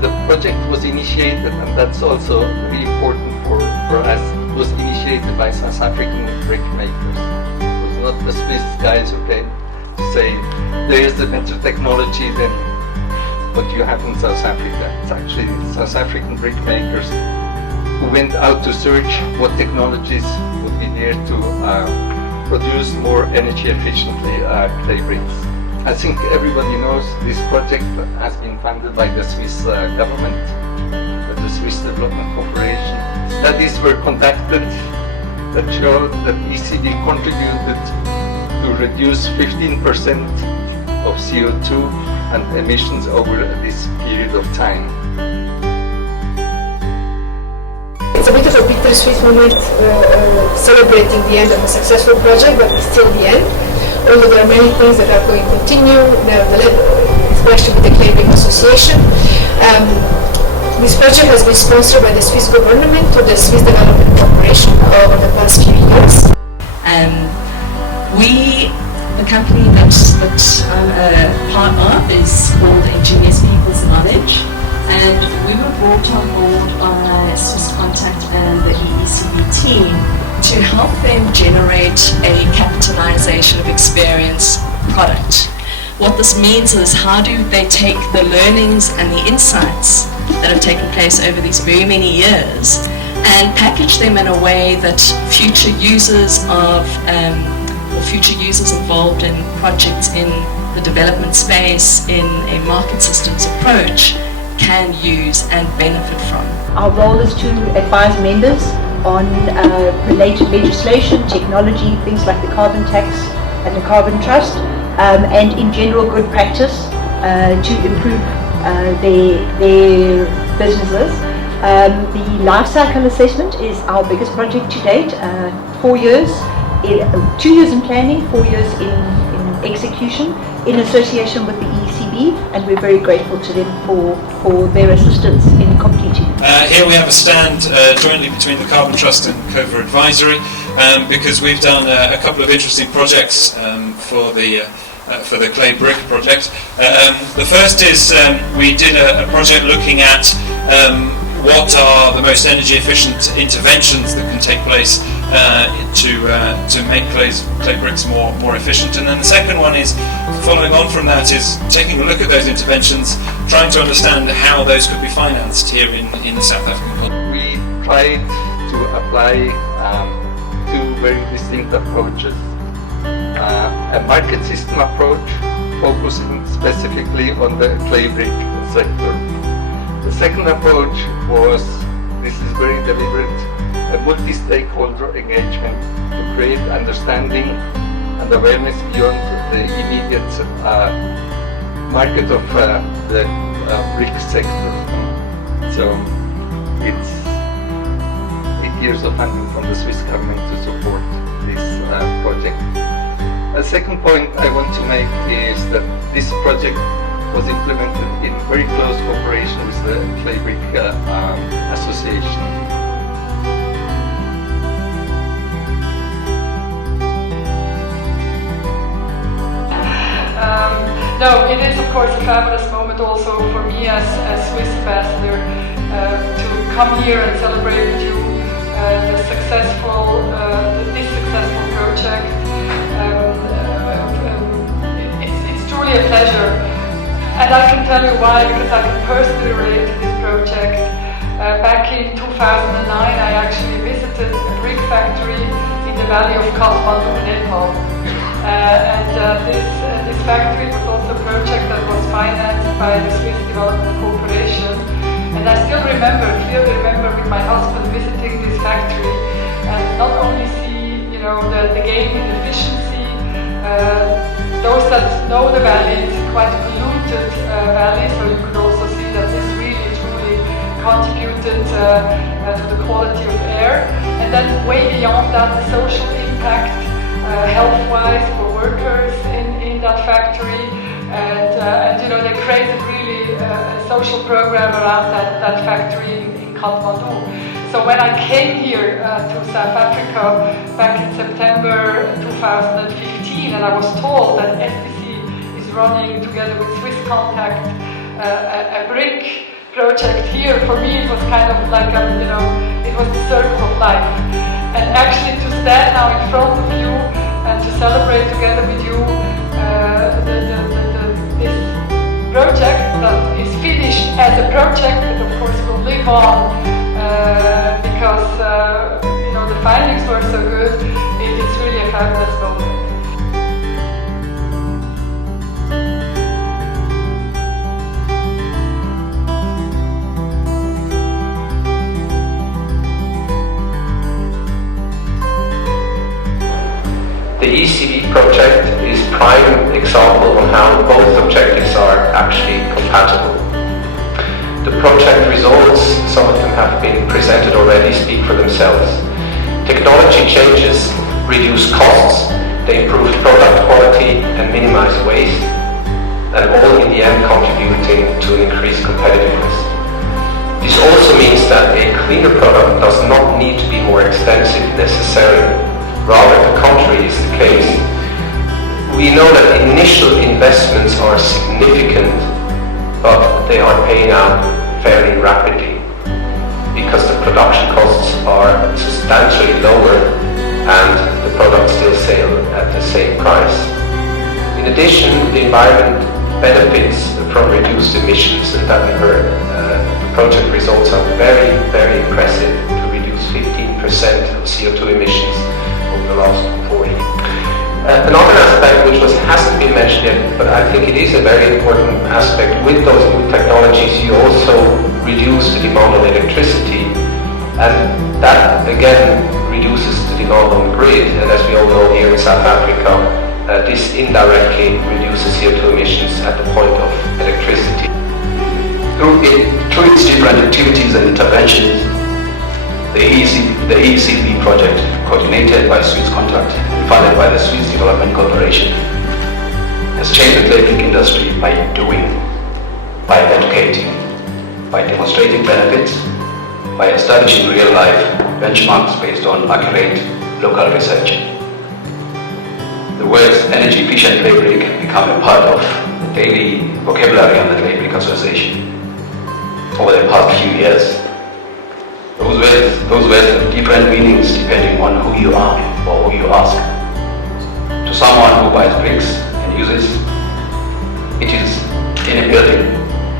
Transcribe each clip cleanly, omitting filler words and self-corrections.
the project was initiated, and that's also really important for us, it was initiated by South African brick makers. It was not the Swiss guys who came to say, there's the better technology than what you have in South Africa. It's actually South African brick makers who went out to search what technologies would be there to produce more energy efficiently clay bricks. I think everybody knows this project has been funded by the Swiss government, the Swiss Development Corporation. Studies were conducted that showed that Eecb contributed to reduce 15% of CO2 and emissions over this period of time. It's a bit of a bittersweet moment celebrating the end of a successful project, but it's still the end. Although there are many things that are going to continue, especially with the Clay Brick Association. This project has been sponsored by the Swiss government or the Swiss Development Corporation over the past few years. The company that I'm a part of is called Engineers People's Knowledge, and we were brought on board by Swiss Contact and the Eecb team to help them generate a capitalization of experience product. What this means is, how do they take the learnings and the insights that have taken place over these very many years and package them in a way that future users involved in projects in the development space, in a market systems approach, can use and benefit from. Our role is to advise members on related legislation, technology, things like the carbon tax and the carbon trust, and in general good practice to improve their businesses. The life cycle assessment is our biggest project to date. 4 years, 2 years in planning, 4 years in execution, in association with the Eecb, and we're very grateful to them for their assistance in completing. Here we have a stand jointly between the Carbon Trust and COVA Advisory, because we've done a couple of interesting projects for the clay brick project. The first is we did a project looking at what are the most energy efficient interventions that can take place to make clay bricks more efficient. And then the second one is, following on from that, is taking a look at those interventions, trying to understand how those could be financed here in the South African continent. We tried to apply two very distinct approaches. A market system approach focusing specifically on the clay brick sector. The second approach was, this is very deliberate, a multi-stakeholder engagement to create understanding and awareness beyond the immediate market of the brick sector. So it's 8 years of funding from the Swiss government to support this project. A second point I want to make is that this project was implemented in very close cooperation with the Clay Brick Association. No, it is of course a fabulous moment also for me as a Swiss ambassador to come here and celebrate with you this successful project. It's truly a pleasure, and I can tell you why, because I can personally relate to this project. Back in 2009 I actually visited a brick factory in the valley of Kathmandu in Nepal. This factory was also a project that was financed by the Swiss Development Corporation, and I still clearly remember with my husband visiting this factory and not only see, the gain in efficiency. Those that know the valley, it's quite a polluted valley, so you could also see that this really truly contributed to the quality of air. And then way beyond that, the social impact, health-wise for workers in that factory, and they created really a social program around that factory in Kathmandu. So when I came here to South Africa back in September 2015, and I was told that SDC is running together with Swiss Contact a brick project here, for me it was kind of like it was the circle of life. And actually to stand now in front of you and to celebrate together with you this project that is finished as a project, but of course will live on because the findings were so good. It's really a fabulous moment. The Eecb project is prime example on how both objectives are actually compatible. The project results, some of them have been presented already, speak for themselves. Technology changes reduce costs, they improve product quality and minimize waste, and all in the end contributing to increased competitiveness. This also means that a cleaner product does not need to be more expensive necessarily. Rather, the contrary is the case. We know that initial investments are significant, but they are paying out fairly rapidly because the production costs are substantially lower and the products still sell at the same price. In addition, the environment benefits from reduced emissions, and that we heard. The project results are very, very impressive to reduce 15% of CO2 emissions over the last 4 years. Another aspect which hasn't been mentioned yet, but I think it is a very important aspect, with those new technologies you also reduce the demand on electricity, and that again reduces the demand on the grid, and as we all know here in South Africa, this indirectly reduces CO2 emissions at the point of electricity. Through its different activities and interventions, the Eecb project, coordinated by Swiss Contact and funded by the Swiss Development Corporation, has changed the clay brick industry by doing, by educating, by demonstrating benefits, by establishing real-life benchmarks based on accurate local research. The words energy-efficient clay brick become a part of the daily vocabulary on the Clay Brick Association over the past few years. Those words have different meanings depending on who you are or who you ask. To someone who buys bricks and uses, it is in a building.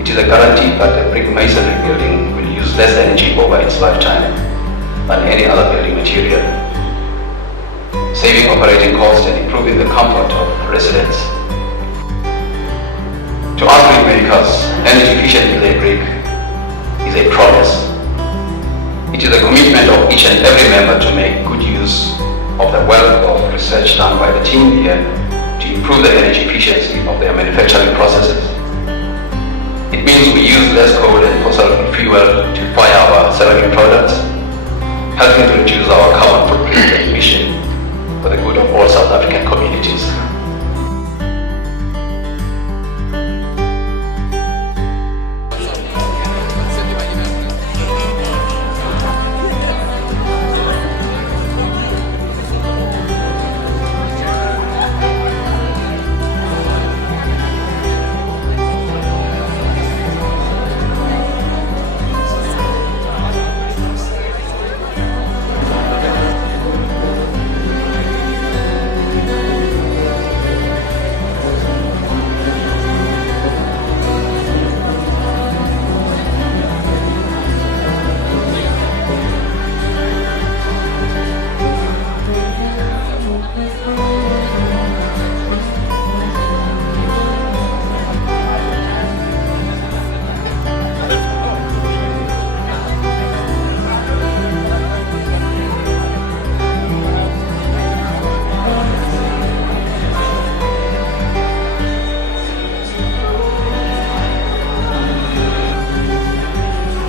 It is a guarantee that the brick masonry building will use less energy over its lifetime than any other building material, saving operating costs and improving the comfort of residents. To us brick makers, energy-efficient clay brick is a promise. It is a commitment of each and every member to make good use of the wealth of research done by the team here to improve the energy efficiency of their manufacturing processes. It means we use less coal and fossil fuel to fire our ceramic products, helping to reduce our carbon footprint emission for the good of all South African communities.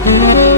Mm-hmm.